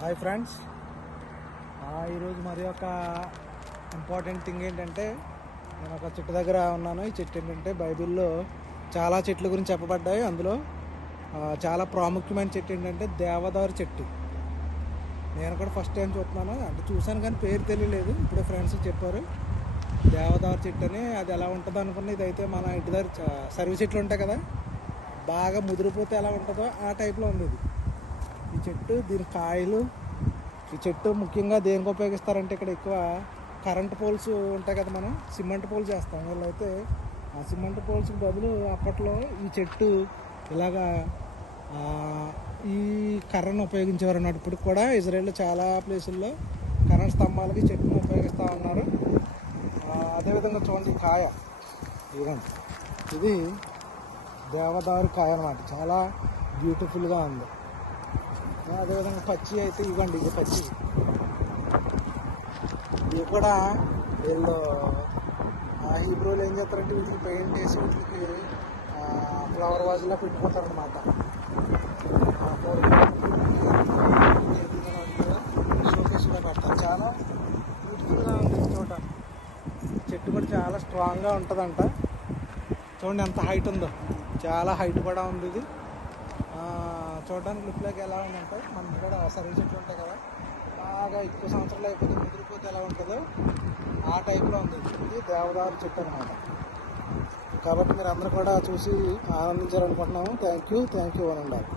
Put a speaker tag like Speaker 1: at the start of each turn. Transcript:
Speaker 1: Hi friends ఈరోజు మరి ఒక ఇంపార్టెంట్ థింగ్ ఏంటంటే నేను ఒక చెట్టు దగ్గర ఉన్నాను. ఈ చెట్టు ఏంటంటే బైబిల్లో చాలా చెట్ల గురించి చెప్పబడ్డాయి. అందులో చాలా ప్రాముఖ్యమైన చెట్టు ఏంటంటే దేవదారు చెట్టు. నేను కూడా ఫస్ట్ టైం చూస్తున్నాను. అంటే చూశాను కానీ పేరు తెలియలేదు. ఇప్పుడే ఫ్రెండ్స్ చెప్పారు. దేవదారు చెట్టు అని. అది ఎలా ఉంటుంది అనుకున్న ఇదైతే మన ఇంటి దగ్గర సర్వీస్ చెట్లు ఉంటాయి కదా బాగా ముదిరిపోతే ఎలా ఉంటుందో ఆ టైప్లో ఉంది ఇది చెట్టు దీని కాయలు. ఈ చెట్టు ముఖ్యంగా దేనికి ఉపయోగిస్తారంటే ఇక్కడ ఎక్కువ కరెంట్ పోల్స్ ఉంటాయి కదా మనం సిమెంట్ పోల్ చేస్తాం. వీళ్ళైతే ఆ సిమెంట్ పోల్స్కి బదులు అప్పట్లో ఈ చెట్టు ఇలాగా ఈ కర్రను ఉపయోగించేవారు అన్నట్టు ఇప్పుడు కూడా ఇజ్రాయెల్లో చాలా ప్లేసుల్లో కరెంట్ స్తంభాలకి చెట్టును ఉపయోగిస్తూ ఉన్నారు. అదేవిధంగా చూడండి కాయ. ఇదండి ఇది దేవదారు కాయ అన్నమాట. చాలా బ్యూటిఫుల్గా ఉంది. అదేవిధంగా పచ్చి అయితే ఇవ్వండి ఇది పచ్చి. ఇవి కూడా వీళ్ళు హీబ్రోలు ఏం చేస్తారంటే వీటికి పెయింట్ వేసి వీటికి ఫ్లవర్ వాజ్లో పెట్టుకుంటారనమాట షోకేస్లో పెడతారు. చాలా బ్యూటిఫుల్గా ఉంది చూడటానికి చెట్టు కూడా చాలా స్ట్రాంగ్గా ఉంటుందంట. చూడండి ఎంత హైట్ ఉందో. చాలా హైట్ కూడా ఉంది ఇది. చూడడానికి లుక్ లైక్ ఎలా ఉందంటే మనకి కూడా సర్వీస్ చెట్లు ఉంటాయి కదా బాగా ఎక్కువ సంవత్సరాలు అయిపోతే ముదిరిపోతే ఎలా ఉంటుందో ఆ టైప్లో ఉంది. ఇది దేవదారు చెట్టు అనమాట కాబట్టి మీరు అందరూ కూడా చూసి ఆనందించాలనుకుంటున్నాము. థ్యాంక్ యూ థ్యాంక్ యూ అని ఉండాలి.